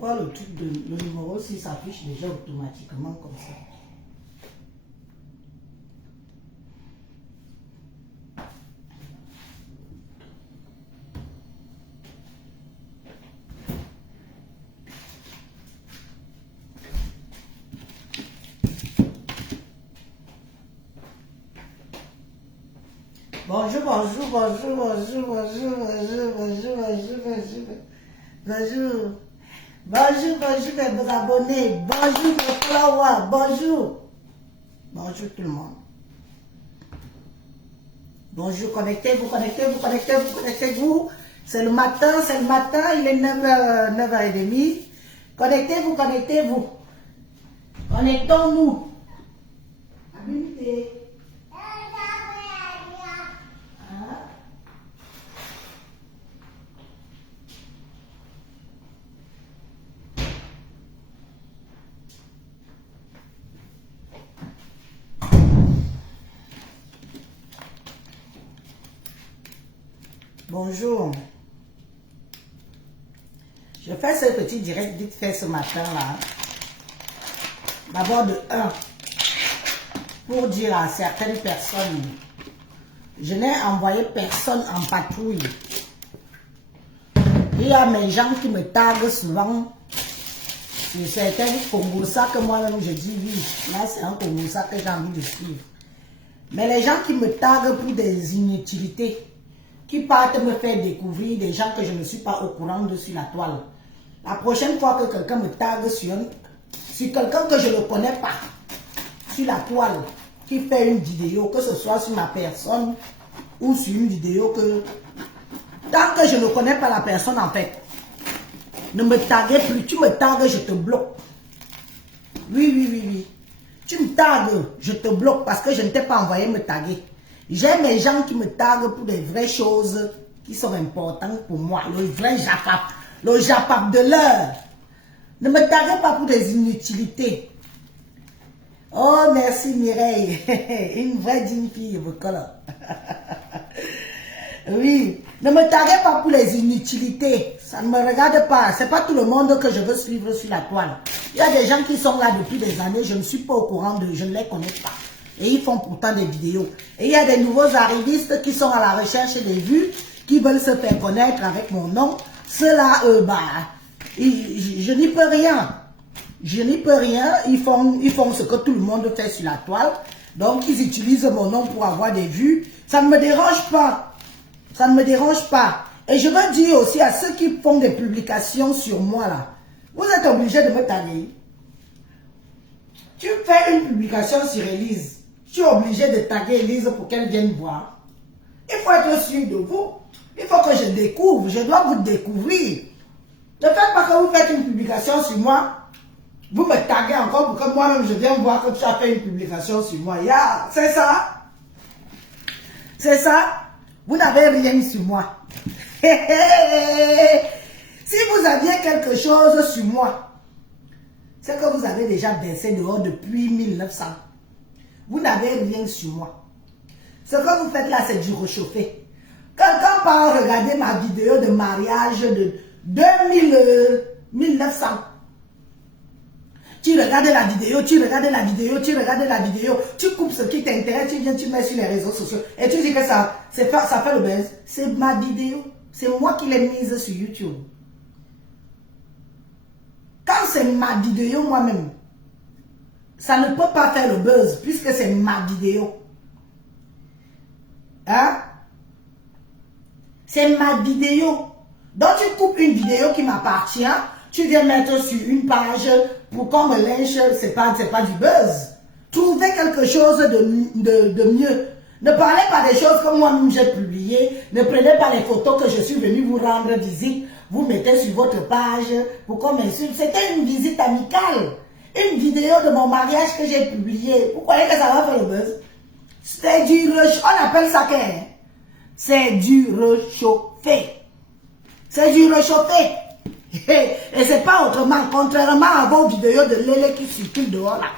Pourquoi le truc de le numéro 6 s'affiche déjà automatiquement comme ça? Bonjour, bonjour, bonjour, bonjour, bonjour, bonjour, bonjour, bonjour, bonjour, bonjour. Bonjour, bonjour mes abonnés, bonjour mes followers, bonjour. Bonjour tout le monde. Bonjour, connectez-vous, connectez-vous, connectez-vous, connectez-vous. C'est le matin, il est 9h, 9h30. Connectez-vous, connectez-vous. Connectons-nous. Habilité. Bonjour. Je fais ce petit direct vite fait ce matin-là. D'abord de 1. Pour dire à certaines personnes, je n'ai envoyé personne en patrouille. Il y a mes gens qui me taguent souvent sur certains Congossas que moi-même je dis oui. Là c'est un Congossa que j'ai envie de suivre. Mais les gens qui me taguent pour des inutilités, qui partent me faire découvrir des gens que je ne suis pas au courant de sur la toile. La prochaine fois que quelqu'un me tague sur quelqu'un que je ne connais pas, sur la toile, qui fait une vidéo, que ce soit sur ma personne ou sur une vidéo que... Tant que je ne connais pas la personne en fait, ne me taguez plus. Tu me tagues, je te bloque. Oui, oui, oui, oui. Tu me tagues, je te bloque parce que je ne t'ai pas envoyé me taguer. J'ai mes gens qui me taguent pour des vraies choses qui sont importantes pour moi. Le vrai japap. Le japap de l'heure. Ne me taguez pas pour des inutilités. Oh, merci Mireille. Une vraie digne fille, vous collez. Oui. Ne me taguez pas pour les inutilités. Ça ne me regarde pas. C'est pas tout le monde que je veux suivre sur la toile. Il y a des gens qui sont là depuis des années. Je ne suis pas au courant de... Je ne les connais pas. Et ils font pourtant des vidéos. Et il y a des nouveaux arrivistes qui sont à la recherche des vues, qui veulent se faire connaître avec mon nom. Ceux-là, je n'y peux rien. Je n'y peux rien. Ils font ce que tout le monde fait sur la toile. Donc, ils utilisent mon nom pour avoir des vues. Ça ne me dérange pas. Ça ne me dérange pas. Et je veux dire aussi à ceux qui font des publications sur moi, là, vous êtes obligés de me taguer. Tu fais une publication sur Elise. Je suis obligé de taguer Elise pour qu'elle vienne voir. Il faut être sûr de vous. Il faut que je découvre. Je dois vous découvrir. Ne faites pas que vous faites une publication sur moi. Vous me taguez encore pour que moi-même je vienne voir que tu as fait une publication sur moi. Yeah, c'est ça. C'est ça. Vous n'avez rien sur moi. Si vous aviez quelque chose sur moi, c'est que vous avez déjà baissé dehors depuis 1900. Vous n'avez rien sur moi. Ce que vous faites là, c'est du réchauffé. Quelqu'un part regarder ma vidéo de mariage de 1900. Tu regardes la vidéo, tu regardes la vidéo, tu regardes la vidéo, tu coupes ce qui t'intéresse, tu viens, tu mets sur les réseaux sociaux et tu dis que ça fait le buzz. C'est ma vidéo. C'est moi qui l'ai mise sur YouTube. Quand c'est ma vidéo moi-même, ça ne peut pas faire le buzz puisque c'est ma vidéo. Hein? C'est ma vidéo. Donc tu coupes une vidéo qui m'appartient, tu viens mettre sur une page pour qu'on me lynche, c'est pas du buzz. Trouvez quelque chose de mieux. Ne parlez pas des choses que moi-même j'ai publiées. Ne prenez pas les photos que je suis venu vous rendre visite. Vous mettez sur votre page pour qu'on m'insulte. C'était une visite amicale. Une vidéo de mon mariage que j'ai publiée. Vous croyez que ça va faire le buzz? C'est du réchauffé. On appelle ça quoi? C'est du réchauffé. C'est du réchauffé. Et c'est pas autrement. Contrairement à vos vidéos de Lélé qui circulent dehors là.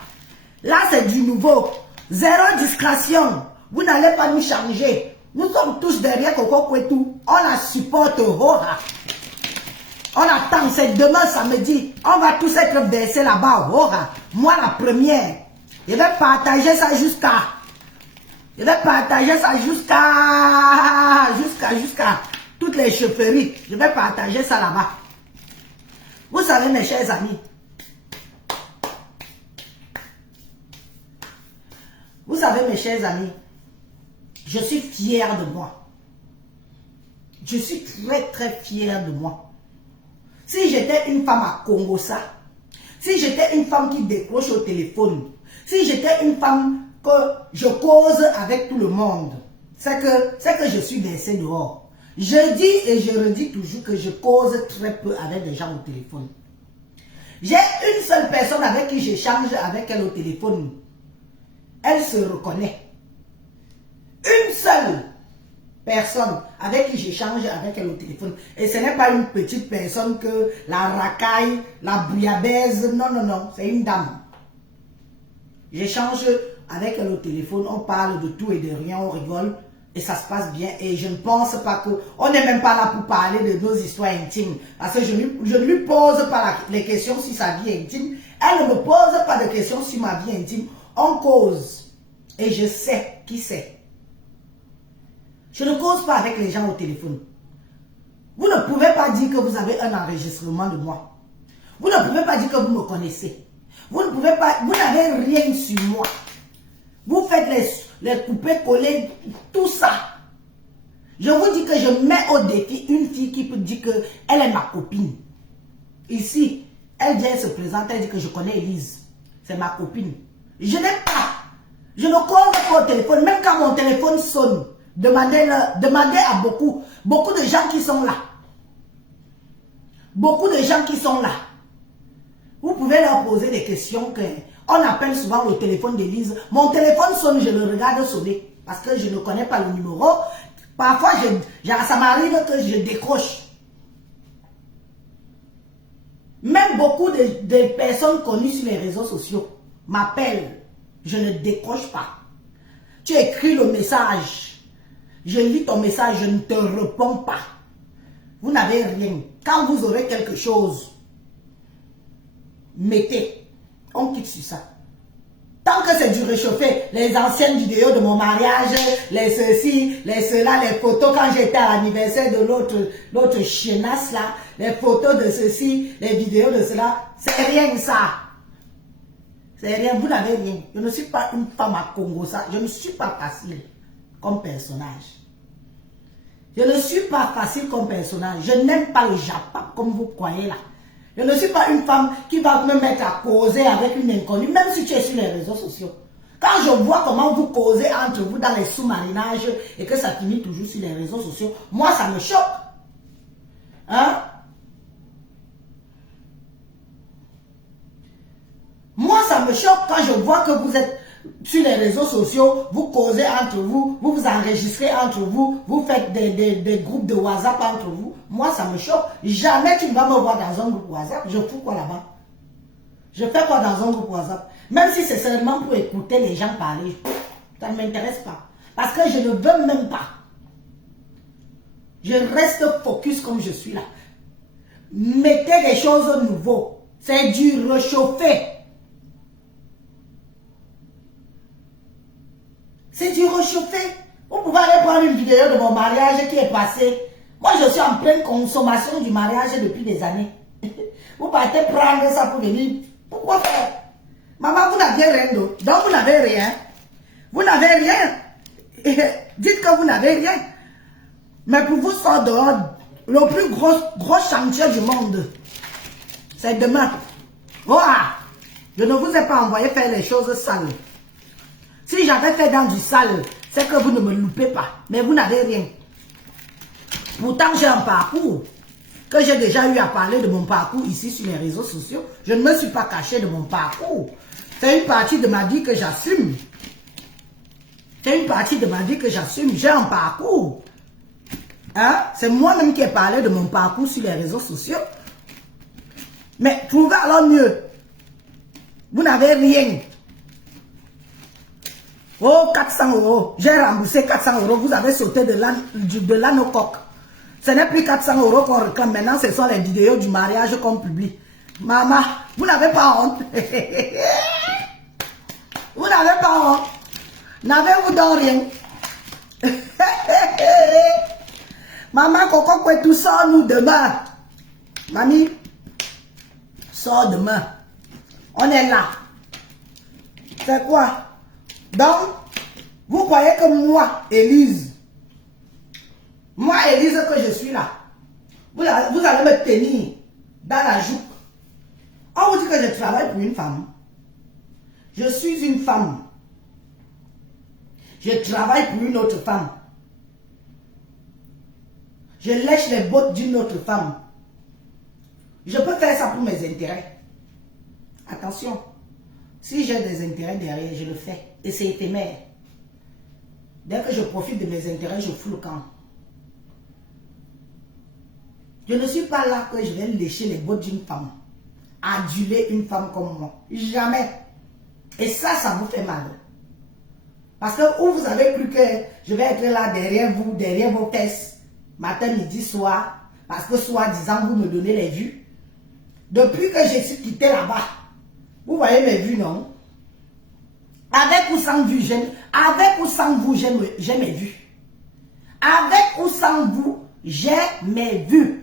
Là c'est du nouveau. Zéro discrétion. Vous n'allez pas nous changer. Nous sommes tous derrière Coco Kwetu. On la supporte. On attend, c'est demain samedi. On va tous être versés là-bas. Oh, moi la première. Je vais partager ça jusqu'à toutes les chefferies. Je vais partager ça là-bas. Vous savez, mes chers amis. Vous savez, mes chers amis, je suis fière de moi. Je suis très, très fière de moi. Si j'étais une femme à Congossa, si j'étais une femme qui décroche au téléphone, si j'étais une femme que je cause avec tout le monde, c'est que je suis versée dehors. Je dis et je redis toujours que je cause très peu avec des gens au téléphone. J'ai une seule personne avec qui j'échange avec elle au téléphone. Elle se reconnaît. Une seule personne avec qui j'échange avec elle au téléphone. Et ce n'est pas une petite personne que la racaille, la bouillabaisse. Non, non, non. C'est une dame. J'échange avec elle au téléphone. On parle de tout et de rien. On rigole. Et ça se passe bien. Et je ne pense pas que... On n'est même pas là pour parler de nos histoires intimes. Parce que je ne lui pose pas les questions sur sa vie intime. Elle ne me pose pas de questions sur ma vie intime. On cause. Et je sais qui c'est. Je ne cause pas avec les gens au téléphone. Vous ne pouvez pas dire que vous avez un enregistrement de moi. Vous ne pouvez pas dire que vous me connaissez. Vous ne pouvez pas, vous n'avez rien sur moi. Vous faites les coupés-collés, tout ça. Je vous dis que je mets au défi une fille qui peut dire qu'elle est ma copine. Ici, elle vient se présenter, elle dit que je connais Elise. C'est ma copine. Je n'aime pas. Je ne cause pas au téléphone, même quand mon téléphone sonne. Demandez à beaucoup de gens qui sont là. Beaucoup de gens qui sont là. Vous pouvez leur poser des questions qu'on appelle souvent au téléphone d'Élise. Mon téléphone sonne, je le regarde sonner. Parce que je ne connais pas le numéro. Parfois, ça m'arrive que je décroche. Même beaucoup de personnes connues sur les réseaux sociaux m'appellent. Je ne décroche pas. Tu écris le message. Je lis ton message, je ne te réponds pas. Vous n'avez rien. Quand vous aurez quelque chose, mettez. On quitte sur ça. Tant que c'est du réchauffé, les anciennes vidéos de mon mariage, les ceci, les cela, les photos quand j'étais à l'anniversaire de l'autre chienasse là, les photos de ceci, les vidéos de cela, c'est rien ça. C'est rien, vous n'avez rien. Je ne suis pas une femme à Congo, ça. Je ne suis pas facile comme personnage. Je ne suis pas facile comme personnage. Je n'aime pas le Japon comme vous croyez là. Je ne suis pas une femme qui va me mettre à causer avec une inconnue, même si tu es sur les réseaux sociaux. Quand je vois comment vous causez entre vous dans les sous-marinages et que ça finit toujours sur les réseaux sociaux, moi ça me choque. Hein? Moi ça me choque quand je vois que vous êtes sur les réseaux sociaux, vous causez entre vous, vous vous enregistrez entre vous, vous faites des groupes de WhatsApp entre vous. Moi, ça me choque. Jamais tu ne vas me voir dans un groupe WhatsApp. Je fous quoi là-bas? Je fais quoi dans un groupe WhatsApp? Même si c'est seulement pour écouter les gens parler, ça ne m'intéresse pas. Parce que je ne veux même pas. Je reste focus comme je suis là. Mettez des choses nouvelles. C'est du réchauffé. C'est du réchauffé. Vous pouvez aller prendre une vidéo de mon mariage qui est passé. Moi, je suis en pleine consommation du mariage depuis des années. Vous partez prendre ça pour venir. Pourquoi faire? Maman, vous n'avez rien d'autre. Donc, vous n'avez rien. Vous n'avez rien. Dites que vous n'avez rien. Mais pour vous sortir dehors, le plus gros chantier du monde, c'est demain. Voilà. Je ne vous ai pas envoyé faire les choses sales. Si j'avais fait dans du sale, c'est que vous ne me loupez pas. Mais vous n'avez rien. Pourtant, j'ai un parcours. Que j'ai déjà eu à parler de mon parcours ici sur les réseaux sociaux. Je ne me suis pas caché de mon parcours. C'est une partie de ma vie que j'assume. C'est une partie de ma vie que j'assume. J'ai un parcours. Hein? C'est moi-même qui ai parlé de mon parcours sur les réseaux sociaux. Mais trouvez alors mieux. Vous n'avez rien. Oh, 400 €. J'ai remboursé 400 €. Vous avez sauté de l'âne au coq. Ce n'est plus 400 € qu'on réclame. Maintenant, ce sont les vidéos du mariage qu'on publie. Maman, vous n'avez pas honte. Vous n'avez pas honte. N'avez-vous donc rien? Maman, Coco, quoi, tout ça, nous demain. Mamie, sors demain. On est là. C'est quoi? Donc, vous croyez que moi, Élise, que je suis là, vous allez me tenir dans la joue. On vous dit que je travaille pour une femme. Je suis une femme. Je travaille pour une autre femme. Je lèche les bottes d'une autre femme. Je peux faire ça pour mes intérêts. Attention. Si j'ai des intérêts derrière, je le fais. Et c'est éphémère. Dès que je profite de mes intérêts, je fous le camp. Je ne suis pas là que je vais lécher les bottes d'une femme. Aduler une femme comme moi. Jamais. Et ça vous fait mal. Parce que où vous avez cru que je vais être là derrière vous, derrière vos fesses, matin, midi, soir, parce que soi-disant vous me donnez les vues. Depuis que je suis quitté là-bas, vous voyez mes vues, non? Avec ou sans vues, j'ai mes vues. Avec ou sans vous, j'ai mes vues.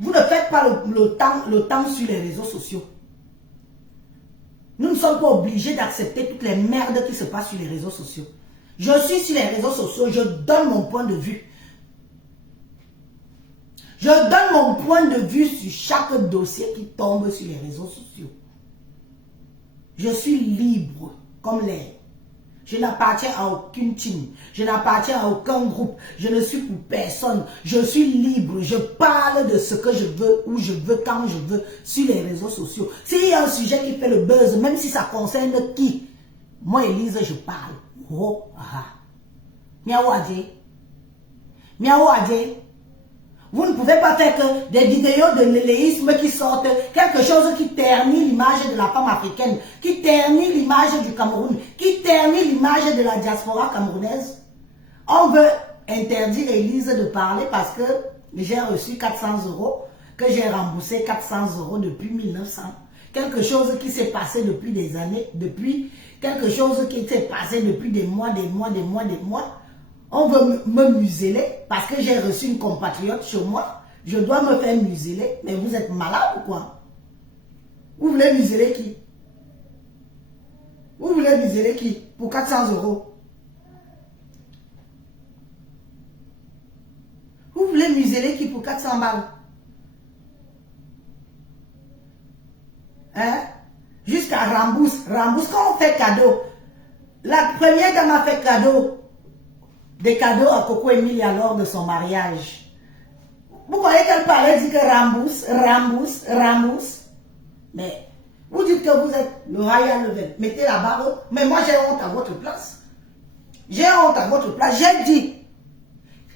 Vous ne faites pas le temps sur les réseaux sociaux. Nous ne sommes pas obligés d'accepter toutes les merdes qui se passent sur les réseaux sociaux. Je suis sur les réseaux sociaux, je donne mon point de vue. Je donne mon point de vue sur chaque dossier qui tombe sur les réseaux sociaux. Je suis libre comme l'air. Je n'appartiens à aucune team. Je n'appartiens à aucun groupe. Je ne suis pour personne. Je suis libre. Je parle de ce que je veux, où je veux, quand je veux, sur les réseaux sociaux. S'il y a un sujet qui fait le buzz, même si ça concerne qui, moi, Élise, je parle. Oh, ah. Miaou adje. Miaou adje. Vous ne pouvez pas faire que des vidéos de l'éléisme qui sortent, quelque chose qui ternit l'image de la femme africaine, qui ternit l'image du Cameroun, qui ternit l'image de la diaspora camerounaise. On veut interdire Élise de parler parce que j'ai reçu 400 €, que j'ai remboursé 400 € depuis 1900. Quelque chose qui s'est passé depuis des années, quelque chose qui s'est passé depuis des mois. On veut me museler parce que j'ai reçu une compatriote chez moi. Je dois me faire museler. Mais vous êtes malade ou quoi? Vous voulez museler qui? Vous voulez museler qui? Pour 400 €. Vous voulez museler qui pour 400 balles? Hein? Jusqu'à rembourse. Rembourse quand on fait cadeau. La première dame a fait cadeau. Des cadeaux à Coco Emilia lors de son mariage. Vous voyez qu'elle parlait, dit que rembourse. Mais vous dites que vous êtes le higher level. Mettez la barre. Mais moi, j'ai honte à votre place. J'ai honte à votre place. J'ai dit,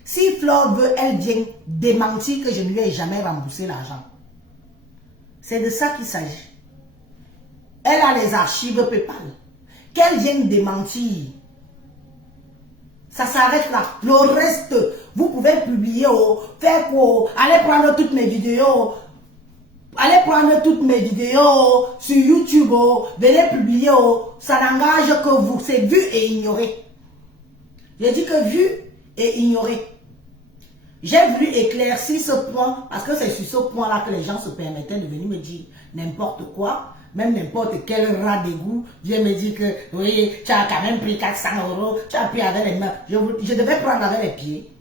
si Flore veut, elle vient démentir que je ne lui ai jamais remboursé l'argent. C'est de ça qu'il s'agit. Elle a les archives PayPal. Qu'elle vienne démentir. Ça s'arrête là. Le reste, vous pouvez publier, faire quoi, allez prendre toutes mes vidéos. Allez prendre toutes mes vidéos sur YouTube, venez publier, ça n'engage que vous. C'est vu et ignoré. J'ai dit que vu et ignoré. J'ai voulu éclaircir ce point parce que c'est sur ce point-là que les gens se permettaient de venir me dire n'importe quoi. Même n'importe quel rat d'égout vient me dire que oui, tu as quand même pris 400 €, tu as pris avec les mains. Je devais prendre avec les pieds.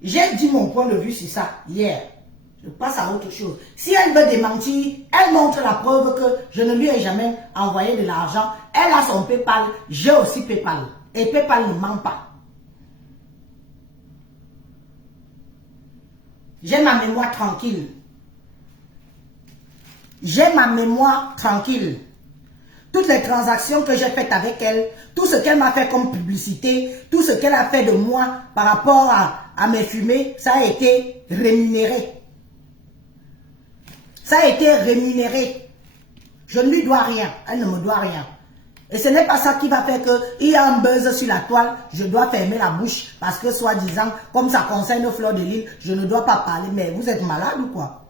J'ai dit mon point de vue sur ça hier. Je passe à autre chose. Si elle veut démentir, elle montre la preuve que je ne lui ai jamais envoyé de l'argent. Elle a son PayPal, j'ai aussi PayPal. Et PayPal ne ment pas. J'ai ma mémoire tranquille. J'ai ma mémoire tranquille. Toutes les transactions que j'ai faites avec elle, tout ce qu'elle m'a fait comme publicité, tout ce qu'elle a fait de moi par rapport à mes fumées, ça a été rémunéré. Ça a été rémunéré. Je ne lui dois rien. Elle ne me doit rien. Et ce n'est pas ça qui va faire qu'il y a un buzz sur la toile, je dois fermer la bouche parce que soi-disant, comme ça concerne Fleur de Lys, je ne dois pas parler. Mais vous êtes malade ou quoi?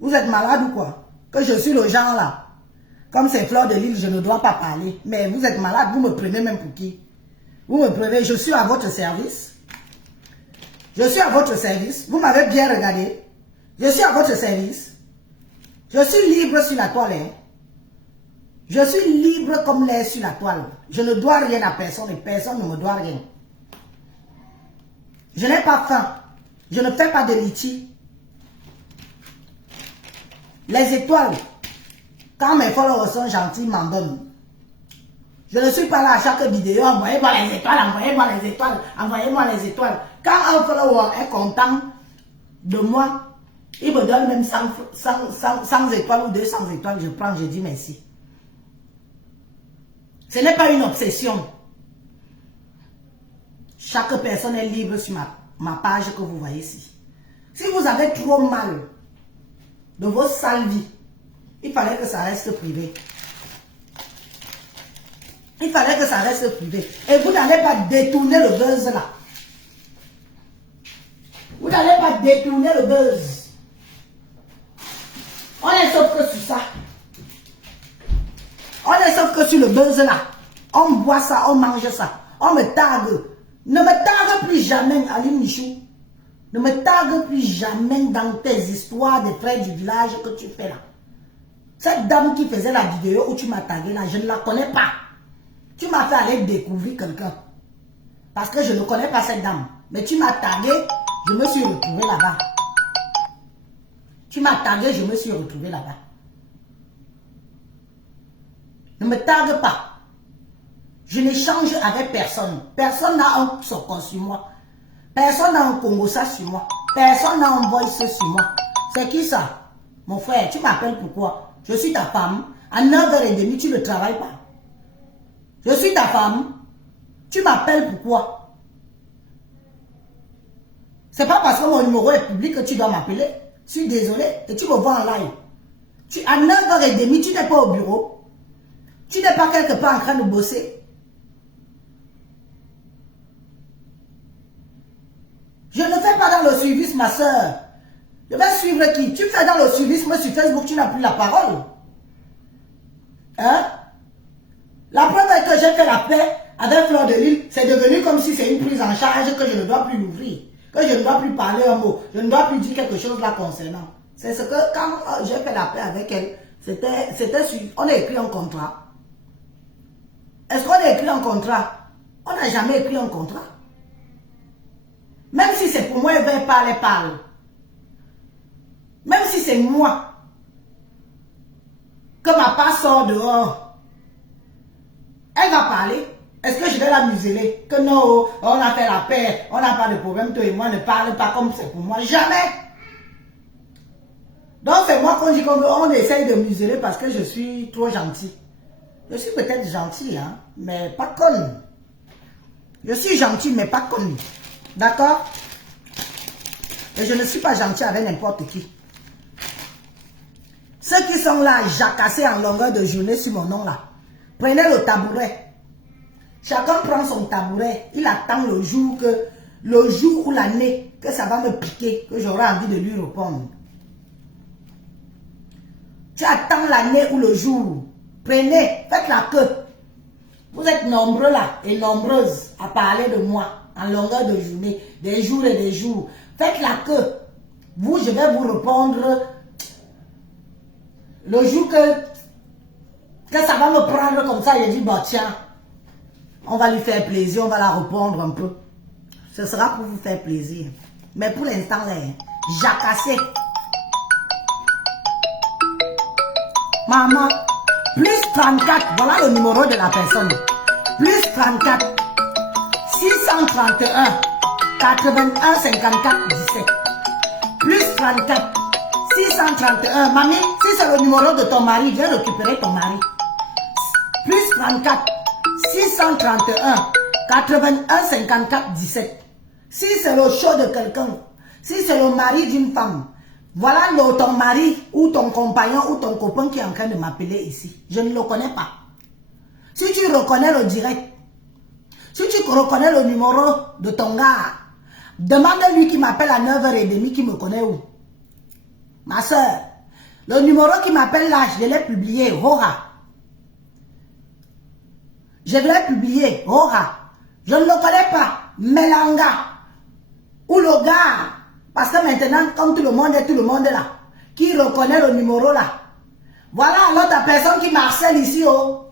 Vous êtes malade ou quoi? Que je suis le genre là. Comme c'est Fleur de Lys, je ne dois pas parler. Mais vous êtes malade, vous me prenez même pour qui? Vous me prenez, je suis à votre service. Je suis à votre service. Vous m'avez bien regardé. Je suis à votre service. Je suis libre sur la toile. Hein. Je suis libre comme l'air sur la toile. Je ne dois rien à personne et personne ne me doit rien. Je n'ai pas faim. Je ne fais pas de litchi. Les étoiles, quand mes followers sont gentils, m'en donnent. Je ne suis pas là à chaque vidéo. Envoyez-moi les étoiles, envoyez-moi les étoiles, envoyez-moi les étoiles. Quand un follower est content de moi, il me donne même 100 étoiles ou 200 étoiles. Je prends, je dis merci. Ce n'est pas une obsession. Chaque personne est libre sur ma page que vous voyez ici. Si vous avez trop mal de vos sales vies, il fallait que ça reste privé. Il fallait que ça reste privé. Et vous n'allez pas détourner le buzz là. Vous n'allez pas détourner le buzz. On est sauf que sur ça. On est sauf que sur le buzz là. On boit ça, on mange ça. On me tague. Ne me tague plus jamais, Aline Michou. Ne me tague plus jamais dans tes histoires des frères du village que tu fais là. Cette dame qui faisait la vidéo où tu m'as tagué là, je ne la connais pas. Tu m'as fait aller découvrir quelqu'un. Parce que je ne connais pas cette dame. Mais tu m'as tagué, je me suis retrouvé là-bas. Tu m'as tagué, je me suis retrouvé là-bas. Ne me tague pas. Je n'échange avec personne. Personne n'a un socon sur moi. Personne n'a un Congosa sur moi. Personne n'a un voice sur moi. C'est qui ça? Mon frère, tu m'appelles pourquoi? Je suis ta femme. À 9h30, tu ne travailles pas. Je suis ta femme. Tu m'appelles pourquoi? C'est pas parce que mon numéro est public que tu dois m'appeler. Je suis désolé. Et tu me vois en live. À 9h30, tu n'es pas au bureau. Tu n'es pas quelque part en train de bosser. Je ne fais pas dans le suivisme, ma soeur. Je vais suivre qui? Tu fais dans le suivisme sur Facebook, tu n'as plus la parole. Hein? La preuve est que j'ai fait la paix avec Fleur de Lys. C'est devenu comme si c'est une prise en charge que je ne dois plus l'ouvrir. Que je ne dois plus parler un mot. Je ne dois plus dire quelque chose là concernant. C'est ce que quand j'ai fait la paix avec elle, c'était sur... On a écrit un contrat. Est-ce qu'on a écrit un contrat? On n'a jamais écrit un contrat. Même si c'est pour moi, elle va parler, parle. Même si c'est moi que ma part sort dehors, elle va parler. Est-ce que je vais la museler? Que non, on a fait la paix, on n'a pas de problème, toi et moi, ne parle pas comme c'est pour moi. Jamais. Donc c'est moi qu'on dit qu'on essaye de museler parce que je suis trop gentil. Je suis peut-être gentil, hein, mais pas conne. Je suis gentil, mais pas conne. D'accord? Et je ne suis pas gentil avec n'importe qui. Ceux qui sont là, jacassés en longueur de journée sur mon nom là, prenez le tabouret. Chacun prend son tabouret. Il attend le jour ou l'année que ça va me piquer, que j'aurai envie de lui répondre. Tu attends l'année ou le jour. Prenez, faites la queue. Vous êtes nombreux là et nombreuses à parler de moi en longueur de journée, des jours et des jours. Faites la queue. Vous, je vais vous répondre le jour que ça va me prendre comme ça. Je dis, bon tiens, on va lui faire plaisir, on va la répondre un peu. Ce sera pour vous faire plaisir. Mais pour l'instant, là, jacassé. Maman, plus 34, voilà le numéro de la personne. Plus 34, 631, 81, 54, 17. Plus 34, 631. Mamie, si c'est le numéro de ton mari, viens récupérer ton mari. Plus 34, 631, 81, 54, 17. Si c'est le show de quelqu'un, si c'est le mari d'une femme, voilà ton mari ou ton compagnon ou ton copain qui est en train de m'appeler ici. Je ne le connais pas. Si tu reconnais le direct, si tu reconnais le numéro de ton gars, demande-lui qui m'appelle à 9h30 qui me connaît où. Ma soeur, le numéro qui m'appelle là, je l'ai publié, Hora. Je l'ai publié, Hora. Je ne le connais pas, Melanga. Ou le gars, parce que maintenant, comme tout le monde est là, qui reconnaît le numéro là. Voilà l'autre personne qui m'harcèle ici, oh.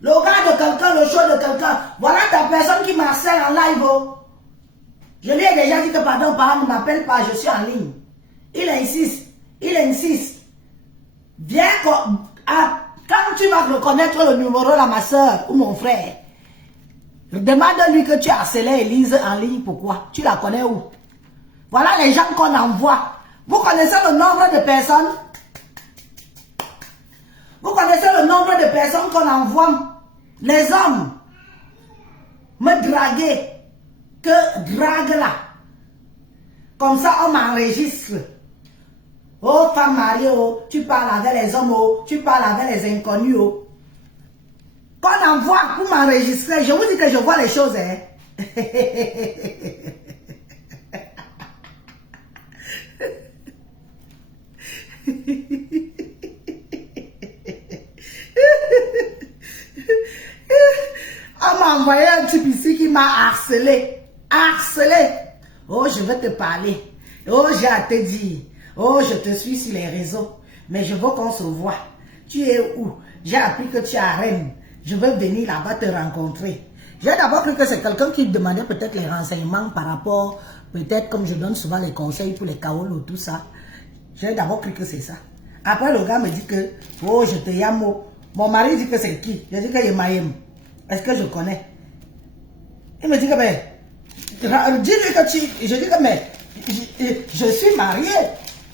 Le gars de quelqu'un, le show de quelqu'un. Voilà ta personne qui m'harcèle en live, oh. Je lui ai déjà dit que pardon, ne m'appelle pas, je suis en ligne. Il insiste, il insiste. Viens, quand tu vas reconnaître le numéro là, ma soeur ou mon frère, demande-lui que tu as harcelé Elise en ligne, pourquoi? Tu la connais où? Voilà les gens qu'on envoie. Vous connaissez le nombre de personnes? Vous connaissez le nombre de personnes qu'on envoie? Les hommes me draguer, que drague là. Comme ça, on m'enregistre. Oh, femme mariée, oh, tu parles avec les hommes, oh, tu parles avec les inconnus, oh. Qu'on envoie pour m'enregistrer, je vous dis que je vois les choses, hein. On m'a envoyé un type ici qui m'a harcelé. Harcelé. Oh, je vais te parler. Oh, j'ai à te dire. Oh, je te suis sur les réseaux. Mais je veux qu'on se voit. Tu es où? J'ai appris que tu es à Rennes. Je veux venir là-bas te rencontrer. J'ai d'abord cru que c'est quelqu'un qui demandait peut-être les renseignements par rapport, peut-être comme je donne souvent les conseils pour les kaolos, tout ça. J'ai d'abord cru que c'est ça. Après, le gars me dit que, oh, je te yamo. Mon mari dit que c'est qui? Je dis que c'est Mayem. Est-ce que je connais? Il me dit que, mais, dis-lui que tu... Je dis que, mais, je suis mariée.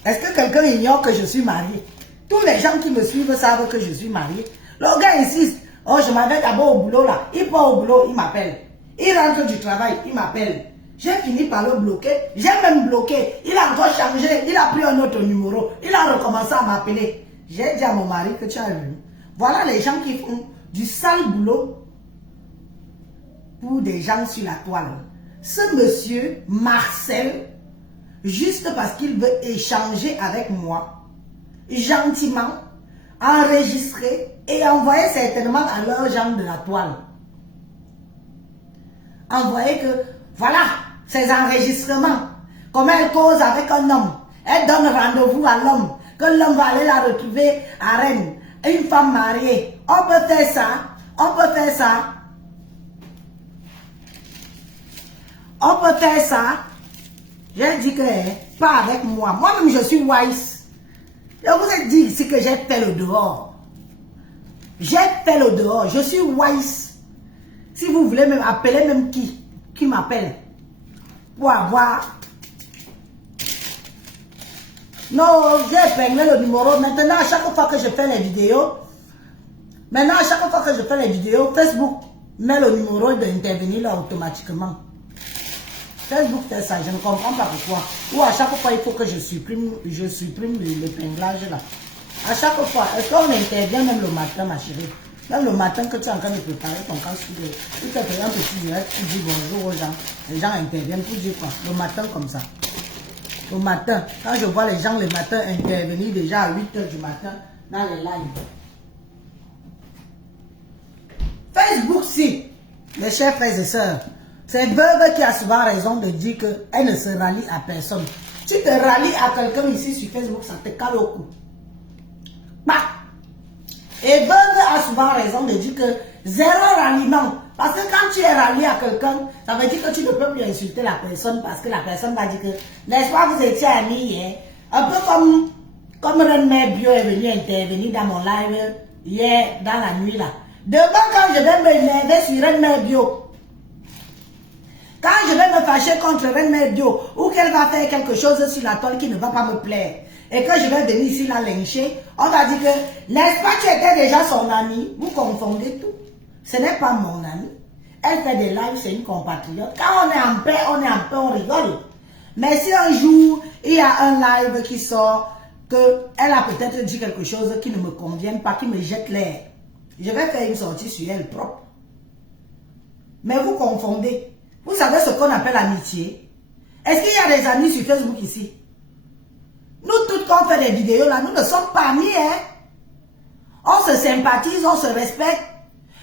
Est-ce que quelqu'un ignore que je suis mariée? Tous les gens qui me suivent savent que je suis mariée. Le gars insiste. Oh, je m'avais d'abord au boulot là. Il part au boulot, il m'appelle. Il rentre du travail, il m'appelle. J'ai fini par le bloquer. J'ai même bloqué. Il a encore changé. Il a pris un autre numéro. Il a recommencé à m'appeler. J'ai dit à mon mari que tu as vu. Voilà les gens qui font du sale boulot pour des gens sur la toile. Ce monsieur Marcel, juste parce qu'il veut échanger avec moi, gentiment, enregistrer et envoyer certainement à leurs gens de la toile. Envoyer que, voilà, ces enregistrements, comment elle cause avec un homme. Elle donne rendez-vous à l'homme, que l'homme va aller la retrouver à Rennes. Une femme mariée. On peut faire ça. On peut faire ça. On peut faire ça. J'ai dit que, pas avec moi. Moi-même, je suis wise. Je vous ai dit ici que j'ai fait le dehors. J'ai fait le dehors. Je suis wise. Si vous voulez même appeler même qui m'appelle. Pour avoir. Non, j'ai épinglé le numéro. Maintenant, à chaque fois que je fais les vidéos, Facebook met le numéro d'intervenir là automatiquement. Facebook fait ça, je ne comprends pas pourquoi. Ou à chaque fois, il faut que je supprime l'épinglage là. À chaque fois, est-ce qu'on intervient même le matin, ma chérie? Même le matin que tu es en train de préparer ton casse, tu te fais un petit direct, tu dis bonjour aux gens. Les gens interviennent pour dire quoi? Le matin comme ça. Le matin, quand je vois les gens le matin intervenir déjà à 8h du matin dans les lives. Facebook, si, mes chers frères et sœurs, c'est Veuve qui a souvent raison de dire qu'elle ne se rallie à personne. Tu te rallies à quelqu'un ici sur Facebook, ça te cale au cou. Bah. Et Veuve a souvent raison de dire que zéro ralliement. Parce que quand tu es rallié à quelqu'un, ça veut dire que tu ne peux plus insulter la personne parce que la personne va dire que, n'est-ce pas, vous étiez amis hier. Un peu comme René Bio est venu intervenir dans mon live hier, dans la nuit là. Demain, quand je vais me lever sur René Bio, quand je vais me fâcher contre René Bio, ou qu'elle va faire quelque chose sur la toile qui ne va pas me plaire, et que je vais venir ici la lyncher, on va dire que, n'est-ce pas, tu étais déjà son ami, vous confondez tout. Ce n'est pas mon ami. Elle fait des lives, c'est une compatriote. Quand on est en paix, on rigole. Mais si un jour, il y a un live qui sort, qu'elle a peut-être dit quelque chose qui ne me convient pas, qui me jette l'air, Je vais faire une sortie sur elle propre. Mais vous confondez. Vous savez ce qu'on appelle amitié? Est-ce qu'il y a des amis sur Facebook ici? Nous toutes quand on fait des vidéos là, nous ne sommes pas amis, hein? On se sympathise, on se respecte.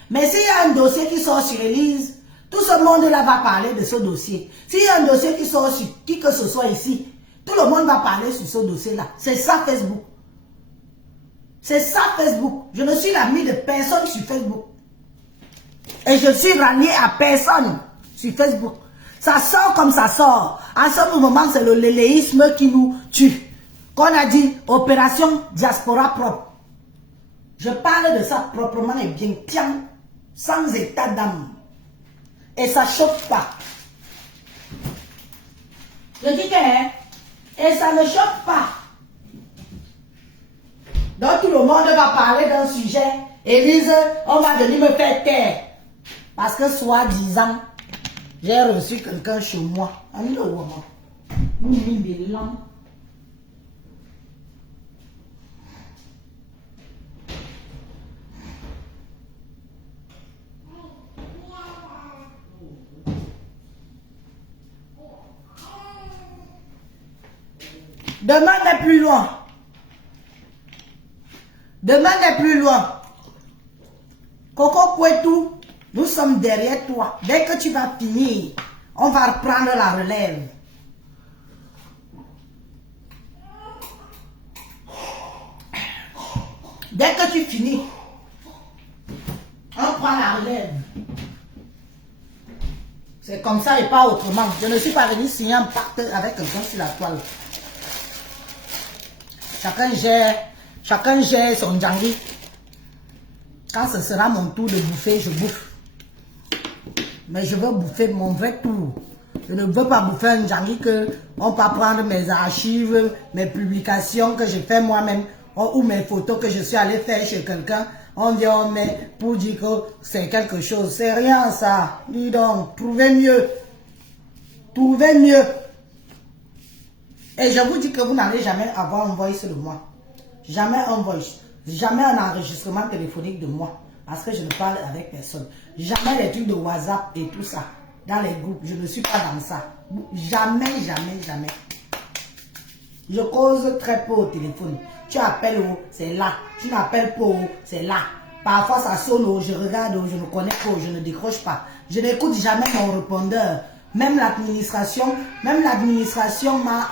Mais s'il y a un dossier qui sort sur Élise, tout ce monde-là va parler de ce dossier. S'il y a un dossier qui sort sur qui que ce soit ici, tout le monde va parler sur ce dossier-là. C'est ça Facebook. C'est ça Facebook. Je ne suis l'ami de personne sur Facebook. Et je suis rallié à personne sur Facebook. Ça sort comme ça sort. En ce moment, c'est le léléisme qui nous tue. Qu'on a dit, opération diaspora propre. Je parle de ça proprement et bien, tiens, sans état d'âme. Et ça ne choque pas. Je dis que, hein, et ça ne choque pas. Donc tout le monde va parler d'un sujet. Élise, on va venir me faire taire. Parce que soi-disant, j'ai reçu quelqu'un chez moi. Demandez plus loin. Demandez plus loin. Coco Kouetou, nous sommes derrière toi. Dès que tu vas finir, on va reprendre la relève. Dès que tu finis, on prend la relève. C'est comme ça et pas autrement. Je ne suis pas venu signer un pacte avec quelqu'un sur la toile. Chacun gère son djangui. Quand ce sera mon tour de bouffer, je bouffe. Mais je veux bouffer mon vrai tour. Je ne veux pas bouffer un djangui que on va prendre mes archives, mes publications que j'ai fait moi-même, ou mes photos que je suis allé faire chez quelqu'un. On vient, on met pour dire que c'est quelque chose. C'est rien ça. Dis donc, trouvez mieux. Trouvez mieux. Et je vous dis que vous n'allez jamais avoir un voice de moi. Jamais un voice. Jamais un enregistrement téléphonique de moi. Parce que je ne parle avec personne. Jamais les trucs de WhatsApp et tout ça. Dans les groupes. Je ne suis pas dans ça. Jamais, jamais, jamais. Je cause très peu au téléphone. Tu appelles, c'est là. Tu n'appelles pas, c'est là. Parfois ça sonne, je regarde, je ne connais pas, je ne décroche pas. Je n'écoute jamais mon répondeur. Même l'administration m'a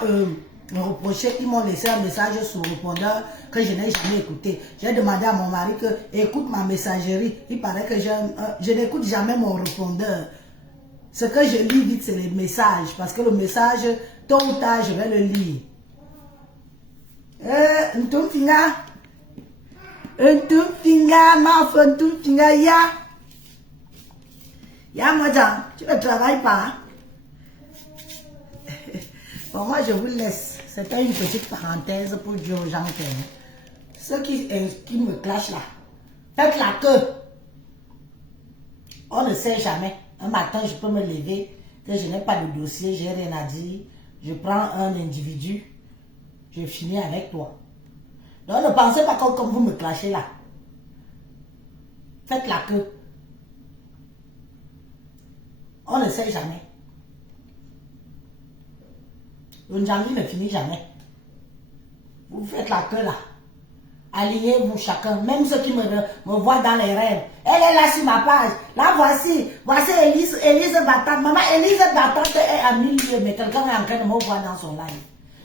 reproché, ils m'ont laissé un message sur le répondeur que je n'ai jamais écouté. J'ai demandé à mon mari que écoute ma messagerie. Il paraît que je n'écoute jamais mon répondeur. Ce que je lis vite, c'est les messages. Parce que le message, tôt ou tard, je vais le lire. Ntumfinga, ya madame, tu ne travailles pas. Hein? Bon, moi je vous laisse. C'était une petite parenthèse pour dire aux gens que ceux qui me clashent là, faites la queue. On ne sait jamais. Un matin, je peux me lever, que je n'ai pas de dossier, j'ai rien à dire. Je prends un individu, je finis avec toi. Donc ne pensez pas comme vous me clashez là. Faites la queue. On ne sait jamais. Le Ndjangi ne finit jamais. Vous faites la queue là. Alignez-vous chacun. Même ceux qui me voient dans les rêves. Elle est là sur ma page. Là voici. Voici Élise Battante. Maman, Élise Battante est à 1000 lieues. Mais quelqu'un est en train de me voir dans son live.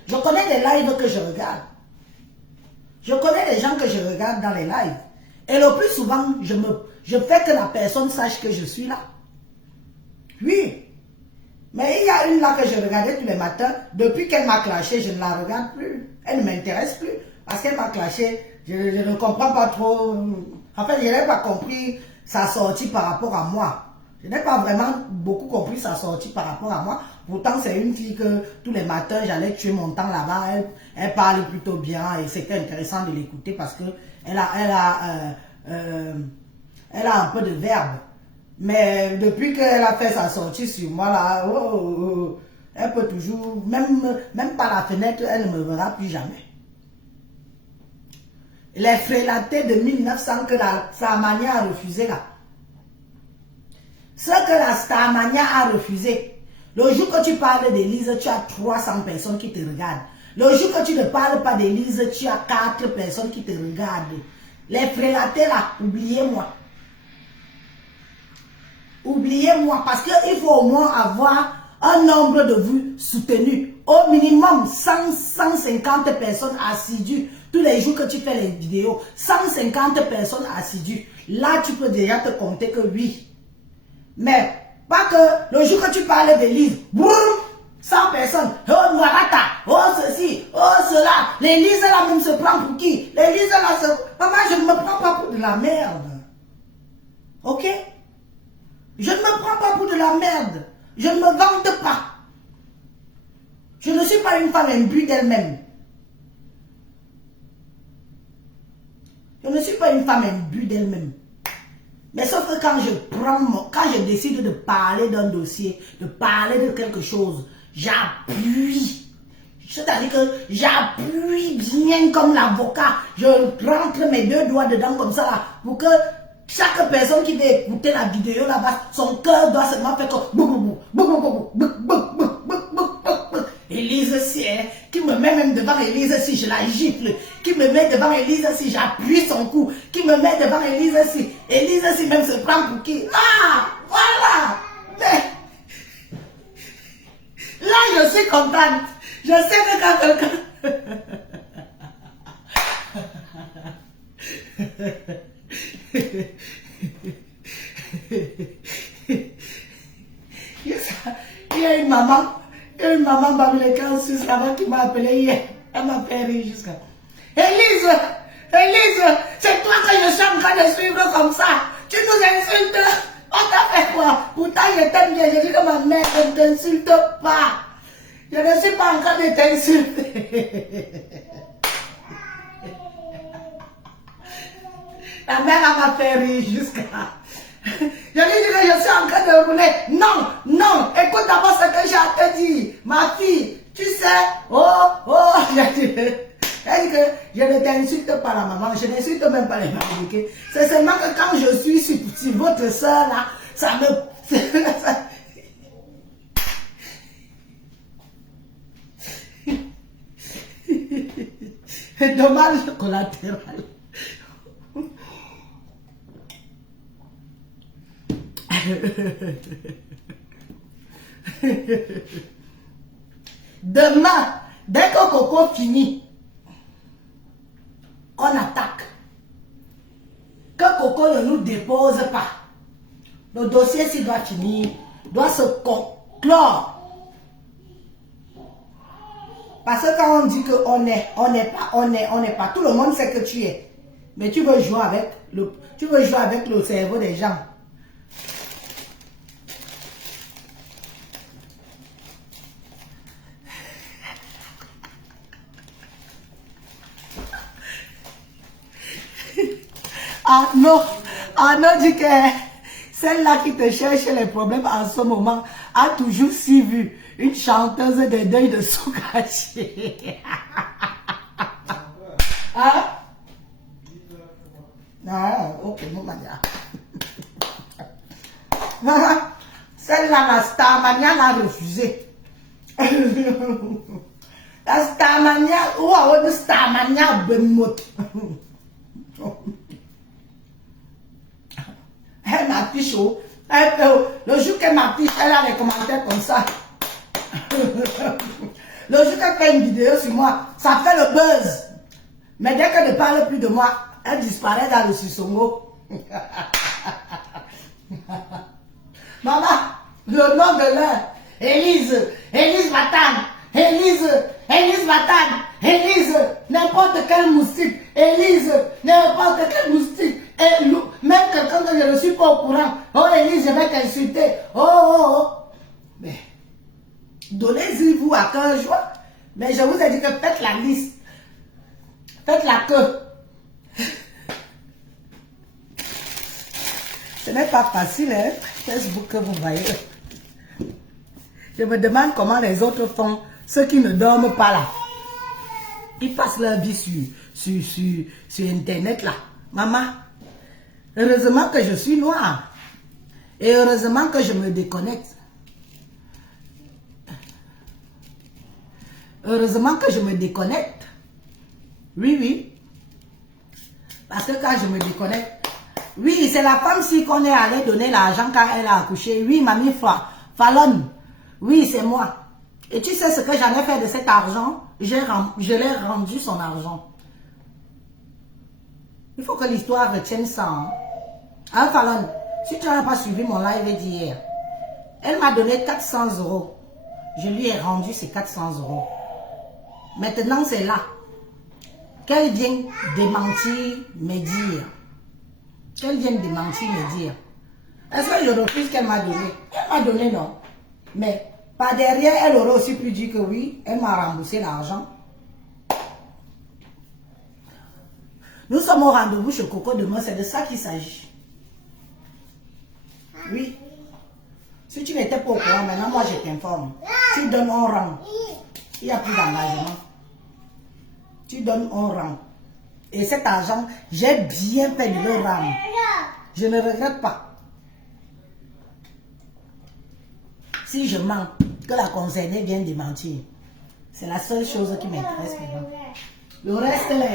Je connais des lives que je regarde. Je connais des gens que je regarde dans les lives. Et le plus souvent, je fais que la personne sache que je suis là. Oui. Mais il y a une là que je regardais tous les matins. Depuis qu'elle m'a clashé, je ne la regarde plus. Elle ne m'intéresse plus. Parce qu'elle m'a clashé. Je ne comprends pas trop. En fait, je n'ai pas compris sa sortie par rapport à moi. Je n'ai pas vraiment beaucoup compris sa sortie par rapport à moi. Pourtant, c'est une fille que tous les matins, j'allais tuer mon temps là-bas. Elle parle plutôt bien et c'était intéressant de l'écouter parce que elle a un peu de verbe. Mais depuis qu'elle a fait sa sortie sur moi, là, elle peut toujours, même par la fenêtre, elle ne me verra plus jamais. Les frélatés de 1900 que la Starmania a refusé là. Ce que la Starmania a refusé. Le jour que tu parles d'Élise, tu as 300 personnes qui te regardent. Le jour que tu ne parles pas d'Élise, tu as 4 personnes qui te regardent. Les frélatés là, oubliez-moi. Oubliez-moi parce qu'il faut au moins avoir un nombre de vues soutenues. Au minimum 150 personnes assidues. Tous les jours que tu fais les vidéos, 150 personnes assidues. Là, tu peux déjà te compter que oui. Mais pas que le jour que tu parles d'Élise, boum, 100 personnes. Oh, Mwarata, oh, ceci, oh, cela. L'Élise là même se prend pour qui? L'Élise là se... Maman, je ne me prends pas pour de la merde. Ok? Je ne me prends pas pour de la merde. Je ne me vante pas. Je ne suis pas une femme imbue d'elle-même. Je ne suis pas une femme imbue d'elle-même. Mais sauf que quand je décide de parler d'un dossier, de parler de quelque chose, j'appuie. C'est-à-dire que j'appuie bien comme l'avocat. Je rentre mes 2 doigts dedans comme ça là, pour que chaque personne qui veut écouter la vidéo là-bas, son cœur doit seulement faire comme Élise si, qui me met même devant Élise si je la gifle, qui me met devant Élise si j'appuie son cou, qui me met devant Élise si même se prend pour qui. Ah, voilà. Mais là, je suis contente. Je sais que quand quelqu'un... Il y a une maman babylonienne qui m'a appelé hier. Elle m'a fait rire jusqu'à... Élise, c'est toi que je suis en train de suivre comme ça. Tu nous insultes. On t'a fait quoi? Pourtant, je t'aime bien. Je dis que ma mère ne t'insulte pas. Je ne suis pas en train de t'insulter. La mère m'a fait rire jusqu'à... Je lui dis que je suis en train de rouler. Non, écoute d'abord ce que j'ai à te dire. Ma fille, tu sais, j'ai dit que je ne t'insulte pas la maman, je n'insulte même pas les mamans, ok? C'est seulement que quand je suis sur votre soeur là, ça me... Dommage collatéral. Demain, dès que Coco finit, on attaque. Que Coco ne nous dépose pas. Le dossier, s'il doit finir, doit se conclure. Parce que quand on dit qu'on n'est pas, tout le monde sait que tu es. Mais tu veux jouer avec le cerveau des gens. Arnaud dit que celle-là qui te cherche les problèmes en ce moment a toujours suivi une chanteuse des deuils de Soukaché. Hein? Ah, ok, non, mania. Celle-là, la Starmania l'a refusé. La Starmania, ou la Starmania Bemote. Elle m'affiche, le jour qu'elle m'affiche, elle a les commentaires comme ça. Le jour qu'elle fait une vidéo sur moi, ça fait le buzz. Mais dès qu'elle ne parle plus de moi, elle disparaît dans le Sissongo. Maman, le nom de l'heure, Élise Matane, Élise Matane, Élise, n'importe quel moustique, Élise, n'importe quel moustique. Et même quelqu'un que je ne suis pas au courant, oh Élise, je vais t'insulter, oh. Mais, donnez-y vous à cœur joie. Mais je vous ai dit que faites la liste. Faites la queue. Ce n'est pas facile, hein, Facebook que vous voyez. Je me demande comment les autres font, ceux qui ne dorment pas là. Ils passent leur vie sur Internet là. Maman, heureusement que je suis noire. Et heureusement que je me déconnecte. Heureusement que je me déconnecte. Oui, oui. Parce que quand je me déconnecte, oui, c'est la femme-ci qu'on est allé donner l'argent quand elle a accouché. Oui, mamie Fallon. Oui, c'est moi. Et tu sais ce que j'en ai fait de cet argent? Je l'ai rendu son argent. Il faut que l'histoire retienne ça. Hein, Fallon, si tu n'as pas suivi mon live d'hier, elle m'a donné 400 €. Je lui ai rendu ces 400 €. Maintenant, c'est là qu'elle vient démentir mes dires. Qu'elle vient démentir mes dires. Est-ce que je refuse qu'elle m'a donné? Elle m'a donné, non. Mais par derrière, elle aurait aussi pu dire que oui, elle m'a remboursé l'argent. Nous sommes au rendez-vous chez Coco demain, c'est de ça qu'il s'agit. Oui. Si tu n'étais pas au courant, maintenant moi je t'informe. Tu donnes un rang. Il n'y a plus d'engagement. Tu donnes un rang. Et cet argent, j'ai bien fait de le rendre. Je ne regrette pas. Si je mens, que la concernée vienne de mentir. C'est la seule chose qui m'intéresse maintenant. Le reste là,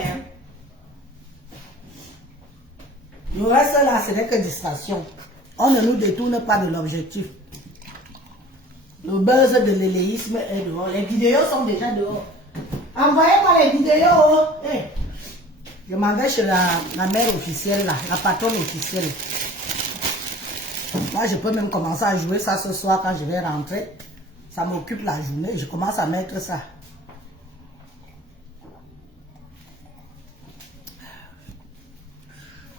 le reste là, ce n'est que distraction. On ne nous détourne pas de l'objectif. Le buzz de l'éléisme est dehors. Les vidéos sont déjà dehors. Envoyez-moi les vidéos. Hey. Je m'en vais chez la mère officielle, là, la patronne officielle. Moi, je peux même commencer à jouer ça ce soir quand je vais rentrer. Ça m'occupe la journée. Je commence à mettre ça.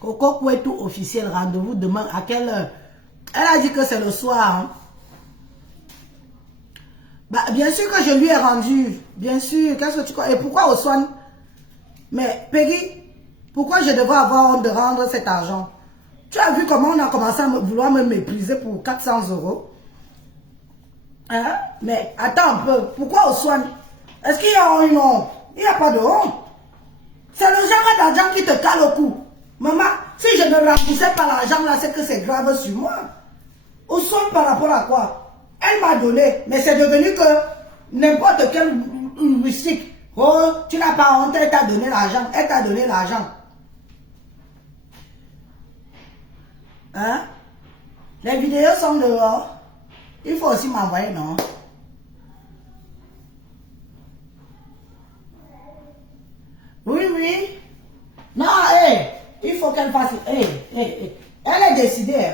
Coco Kouetou officiel, rendez-vous demain. À quelle heure? Elle a dit que c'est le soir. Hein? Bah, bien sûr que je lui ai rendu. Bien sûr. Qu'est-ce que tu crois? Et pourquoi au soin? Mais Peggy, pourquoi je devrais avoir honte de rendre cet argent? Tu as vu comment on a commencé à vouloir me mépriser pour 400 €? Hein? Mais attends un peu. Pourquoi au soin? Est-ce qu'il y a une honte? Il n'y a pas de honte. C'est le genre d'argent qui te cale au cou. Maman, si je ne remboursais pas l'argent là, c'est que c'est grave sur moi. Au soin par rapport à quoi? Elle m'a donné, mais c'est devenu que n'importe quel heuristique. Oh, tu n'as pas honte, elle t'a donné l'argent. Elle t'a donné l'argent. Hein? Les vidéos sont dehors. Il faut aussi m'envoyer, non? Oui, oui. Non, hé, il faut qu'elle fasse. Hé. Elle est décidée.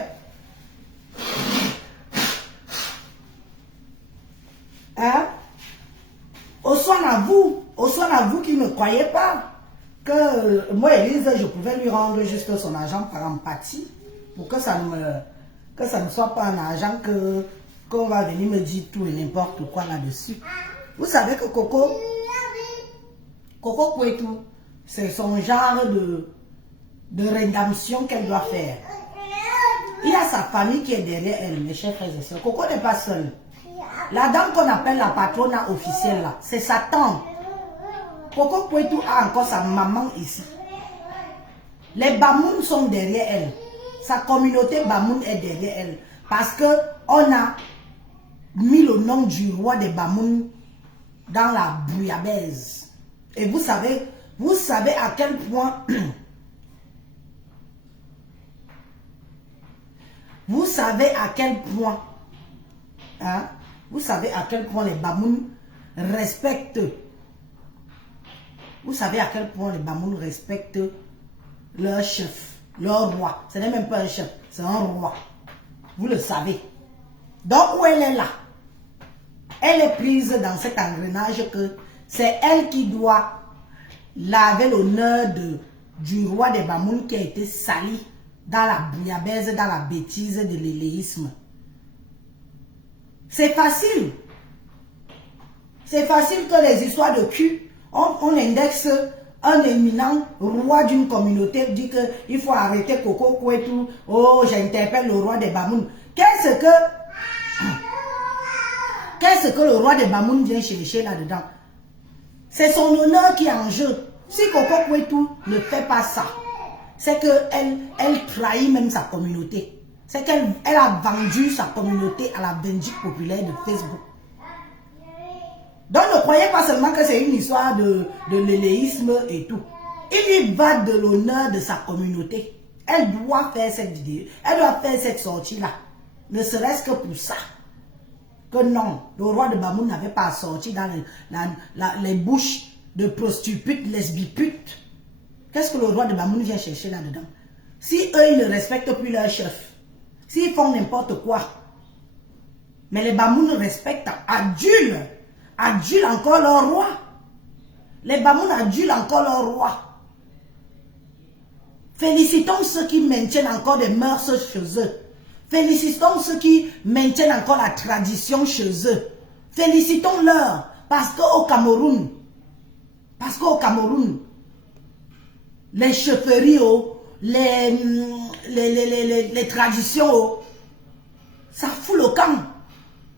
Hein? Au soin à vous qui ne croyez pas que moi, Élise, je pouvais lui rendre juste son argent par empathie pour que ça ne soit pas un argent qu'on va venir me dire tout et n'importe quoi là-dessus. Vous savez que Coco Kouetou, c'est son genre de rédemption qu'elle doit faire. Il y a sa famille qui est derrière elle, mes chers frères et sœurs. Coco n'est pas seule. La dame qu'on appelle la patronne officielle là, c'est sa tante. Coco Kouetou a encore sa maman ici. Les Bamoun sont derrière elle. Sa communauté Bamoun est derrière elle. Parce que on a mis le nom du roi des Bamoun dans la bouillabaisse. Et vous savez à quel point vous savez à quel point hein, vous savez à quel point les Bamoun respectent. Vous savez à quel point les Bamoun respectent leur chef, leur roi. Ce n'est même pas un chef, c'est un roi. Vous le savez. Donc où elle est là, elle est prise dans cet engrenage que c'est elle qui doit laver l'honneur du roi des Bamoun qui a été sali dans la bouillabaisse, dans la bêtise de l'éléisme. C'est facile. C'est facile que les histoires de cul, on indexe un éminent roi d'une communauté, dit qu'il faut arrêter Coco Kouetou. Oh, j'interpelle le roi des Bamoun. Qu'est-ce que le roi des Bamoun vient chercher là-dedans? C'est son honneur qui est en jeu. Si Coco Kouetou ne fait pas ça, c'est qu'elle trahit même sa communauté. C'est qu'elle a vendu sa communauté à la Belgique populaire de Facebook. Donc ne croyez pas seulement que c'est une histoire de l'éléisme et tout. Il y va de l'honneur de sa communauté. Elle doit faire cette vidéo. Elle doit faire cette sortie-là. Ne serait-ce que pour ça. Que non, le roi de Bamoun n'avait pas sorti dans les bouches de prostituées, lesbiputes. Qu'est-ce que le roi de Bamoun vient chercher là-dedans? Si eux, ils ne respectent plus leur chef, s'ils font n'importe quoi, mais les Bamoun respectent, adulent encore leur roi. Les Bamoun adulent encore leur roi. Félicitons ceux qui maintiennent encore des mœurs chez eux. Félicitons ceux qui maintiennent encore la tradition chez eux. Félicitons-leur parce qu'au Cameroun, les chefferies, les traditions, ça fout le camp.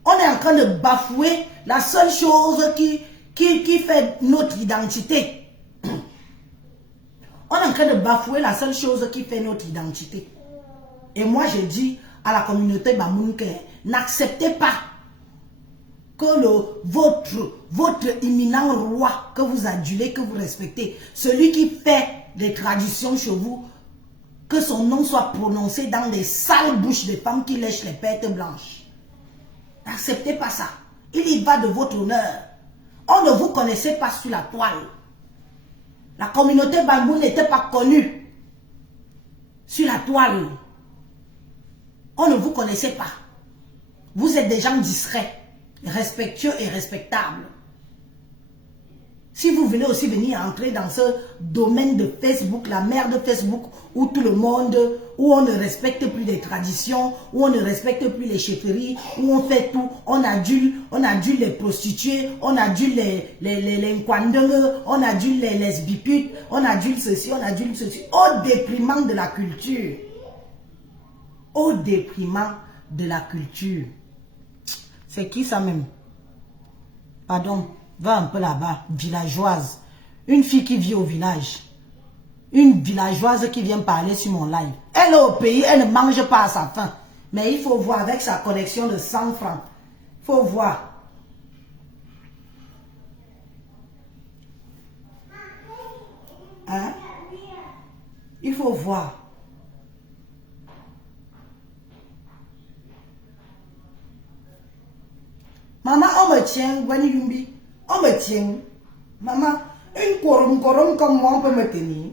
On est en train de bafouer la seule chose qui fait notre identité. On est en train de bafouer la seule chose qui fait notre identité. Et moi, je dis à la communauté Bamoun que n'acceptez pas que votre imminent roi que vous adulez, que vous respectez, celui qui fait des traditions chez vous, que son nom soit prononcé dans les sales bouches des femmes qui lèchent les pertes blanches. N'acceptez pas ça. Il y va de votre honneur. On ne vous connaissait pas sur la toile. La communauté Bamoun n'était pas connue sur la toile. On ne vous connaissait pas. Vous êtes des gens discrets, respectueux et respectables. Si vous venez aussi venir entrer dans ce domaine de Facebook, la merde de Facebook, où tout le monde, où on ne respecte plus les traditions, où on ne respecte plus les chefferies, où on fait tout, on adule les prostituées, on adule les nkwandongues, on adule les lesbiputes, on adule ceci, au déprimant de la culture. Au déprimant de la culture. C'est qui ça même? Pardon. Va un peu là-bas, villageoise. Une fille qui vit au village. Une villageoise qui vient parler sur mon live. Elle est au pays, elle ne mange pas à sa faim. Mais il faut voir avec sa connexion de 100 francs. Il faut voir. Hein? Il faut voir. Maman, on me tient, Gwani Lumbi. On me tient. Maman, une corum comme moi, on peut me tenir.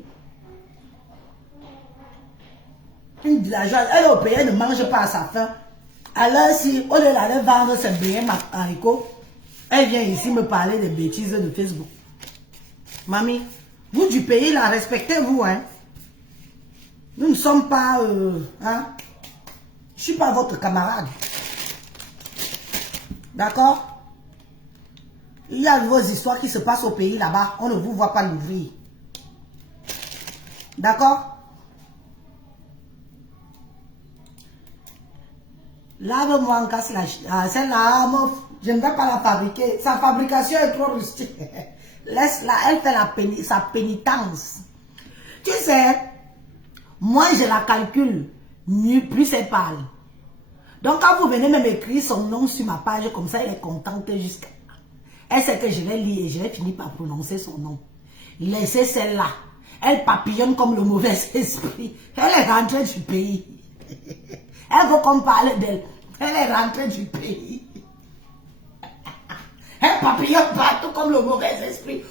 Une villageoise, elle est au pays, elle ne mange pas à sa faim. Alors si on est allé vendre ses billets à Eco, elle vient ici me parler des bêtises de Facebook. Mamie, vous du pays, là, respectez-vous, hein. Nous ne sommes pas, hein. Je ne suis pas votre camarade. D'accord? Il y a vos histoires qui se passent au pays là-bas. On ne vous voit pas l'ouvrir. D'accord? Lave-moi en casse celle-là, je ne vais pas la fabriquer. Sa fabrication est trop rustique. Laisse-la, elle fait sa pénitence. Tu sais, moi je la calcule. Plus elle parle. Donc quand vous venez même écrire son nom sur ma page, comme ça, elle est contente jusqu'à... Elle sait que je vais lire et je vais finir par prononcer son nom. Laissez celle-là. Elle papillonne comme le mauvais esprit. Elle est rentrée du pays. Elle veut qu'on parle d'elle. Elle est rentrée du pays. Elle papillonne partout comme le mauvais esprit.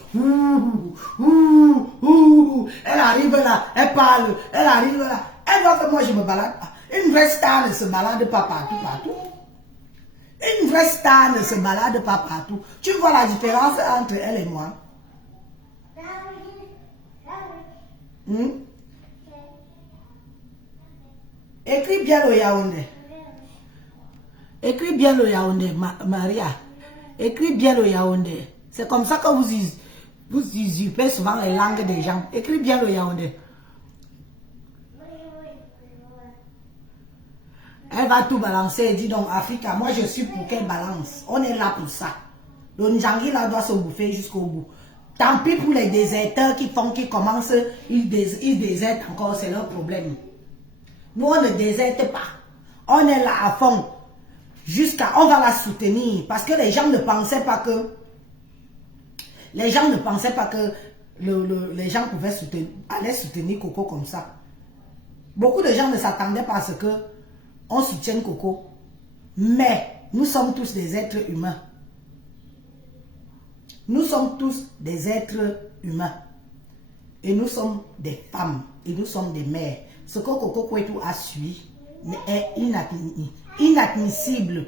Elle arrive là, elle parle, elle arrive là. Elle veut que moi je me balade. Une vraie star ne se balade pas partout. Une vraie star ne se balade pas partout. Tu vois la différence entre elle et moi? Écris bien le Yaoundé. Écris bien le Yaoundé, Maria. Écris bien le Yaoundé. C'est comme ça que vous usurpez souvent les langues des gens. Écris bien le Yaoundé. Elle va tout balancer et dit donc Africa, moi je suis pour qu'elle balance. On est là pour ça. Le Ndjangi là doit se bouffer jusqu'au bout. Tant pis pour les déserteurs qui commencent, ils désertent encore, c'est leur problème. Nous, on ne déserte pas. On est là à fond. On va la soutenir. Parce que les gens ne pensaient pas que... Les gens pouvaient aller soutenir Coco comme ça. Beaucoup de gens ne s'attendaient pas à ce que on soutienne Coco. Mais nous sommes tous des êtres humains. Nous sommes tous des êtres humains. Et nous sommes des femmes. Et nous sommes des mères. Ce que Coco Kouetou a suivi est inadmissible.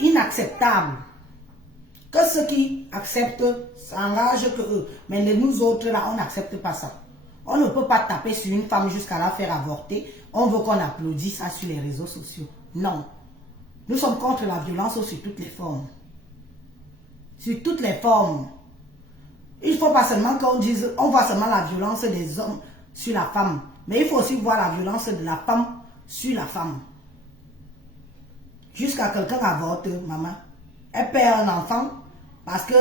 Inacceptable. Que ceux qui acceptent s'engagent que eux. Mais nous autres, là, on n'accepte pas ça. On ne peut pas taper sur une femme jusqu'à la faire avorter. On veut qu'on applaudisse ça sur les réseaux sociaux. Non. Nous sommes contre la violence sur toutes les formes. Sur toutes les formes. Il ne faut pas seulement qu'on dise, on voit seulement la violence des hommes sur la femme. Mais il faut aussi voir la violence de la femme sur la femme. Jusqu'à quelqu'un avorte, maman. Elle perd un enfant parce que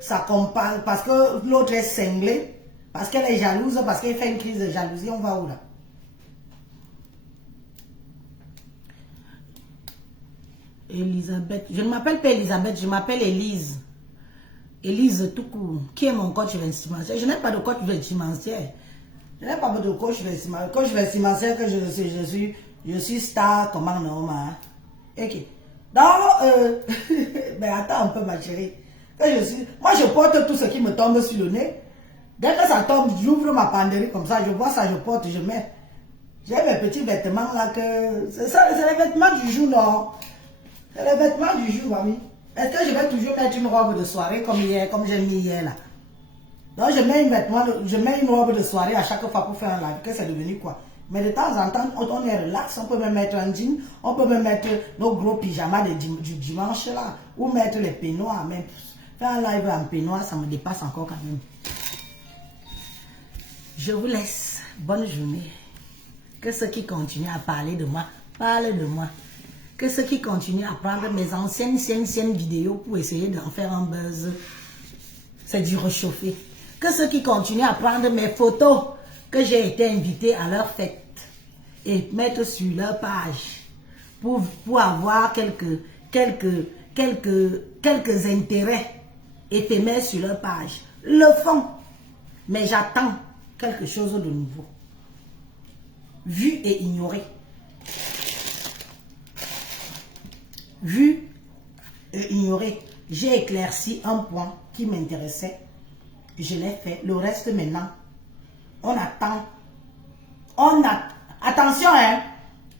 ça compare, parce que l'autre est cinglé, parce qu'elle est jalouse, parce qu'elle fait une crise de jalousie. On va où là? Elisabeth. Je ne m'appelle pas Elisabeth, je m'appelle Elise. Elise tout court. Qui est mon coach vestimentaire? Je n'ai pas de coach vestimentaire. Je n'ai pas de coach vestimentaire. Coach vestimentaire que je suis star, comment non, ok. Donc, mais attends un peu ma chérie. Moi je porte tout ce qui me tombe sur le nez. Dès que ça tombe, j'ouvre ma panderie comme ça, je vois ça, je porte, je mets. J'ai mes petits vêtements là que... C'est ça, c'est les vêtements du jour, non? C'est les vêtements du jour, mamie. Est-ce que je vais toujours mettre une robe de soirée comme hier, comme j'ai mis hier là? Donc je mets une robe de soirée à chaque fois pour faire un live, que c'est devenu quoi? Mais de temps en temps, on est relax, on peut même mettre un jean, on peut même mettre nos gros pyjamas du dimanche là, ou mettre les peignoirs, même faire un live en peignoir, ça me dépasse encore quand même. Je vous laisse, bonne journée. Que ceux qui continuent à parler de moi, parlent de moi. Que ceux qui continuent à prendre mes anciennes vidéos pour essayer d'en faire un buzz, c'est du réchauffé. Que ceux qui continuent à prendre mes photos que j'ai été invité à leur fête et mettre sur leur page pour avoir quelques intérêts éphémères sur leur page, le font. Mais j'attends quelque chose de nouveau. Vu et ignoré. Vu et ignoré. J'ai éclairci un point qui m'intéressait. Je l'ai fait. Le reste maintenant, on attend. Attention, hein.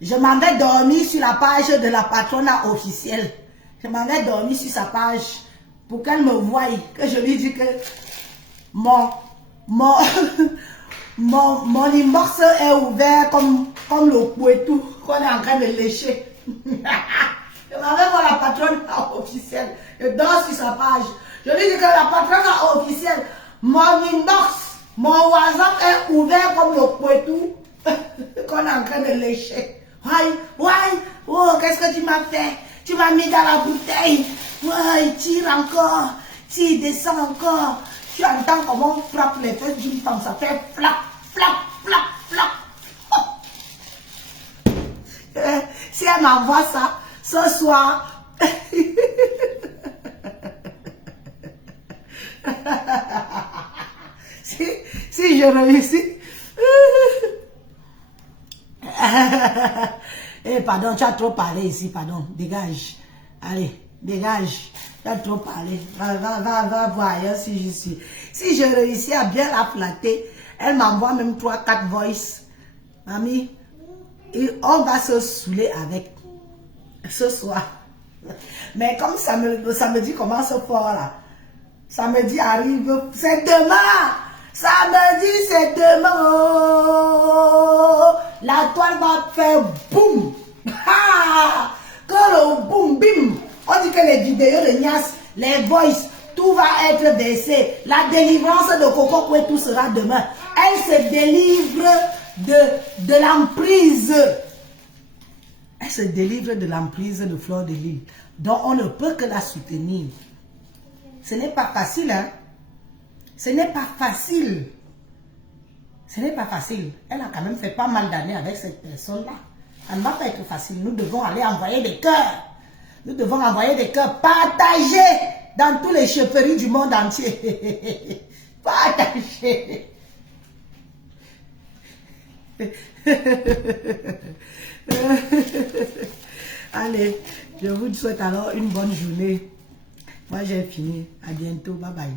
Je m'en vais dormir sur la page de la patronat officielle. Je m'en vais dormir sur sa page pour qu'elle me voie. Que je lui dis que mon inbox est ouvert comme le Kouetou qu'on est en train de lécher. Je m'en vais voir la patronat officielle. Je dors sur sa page. Je lui dis que la patronat officielle, mon inbox, mon WhatsApp est ouvert comme le Kouetou qu'on est en train de lécher. Oh, qu'est-ce que tu m'as fait? Tu m'as mis dans la bouteille. Ouais, tire encore. Tu descends encore. Tu entends comment on frappe les fesses d'une femme. Ça fait flap, flap, flap, flap. Oh. Si elle m'envoie ça, ce soir... si je réussis... Eh, pardon, tu as trop parlé ici, pardon. Dégage. Allez, dégage. Tu as trop parlé. Va voir ailleurs si je suis. Si je réussis à bien la flatter, elle m'envoie même 3-4 voice. Mamie, et on va se saouler avec ce soir. Mais comme samedi commence fort là. Samedi arrive, c'est demain. Samedi, c'est demain. Oh, la toile va faire boum. Ah, que le boum, bim. On dit que les vidéos de Nias, les voice, tout va être baissé. La délivrance de Coco Kouetou sera demain. Elle se délivre de l'emprise. Elle se délivre de l'emprise de Fleur de Lys. Donc on ne peut que la soutenir. Ce n'est pas facile, hein. Ce n'est pas facile. Ce n'est pas facile. Elle a quand même fait pas mal d'années avec cette personne-là. Ça ne va pas être facile. Nous devons aller envoyer des cœurs. Nous devons envoyer des cœurs partagés dans tous les chefferies du monde entier. Partagés. Allez, je vous souhaite alors une bonne journée. Moi, j'ai fini. À bientôt. Bye bye.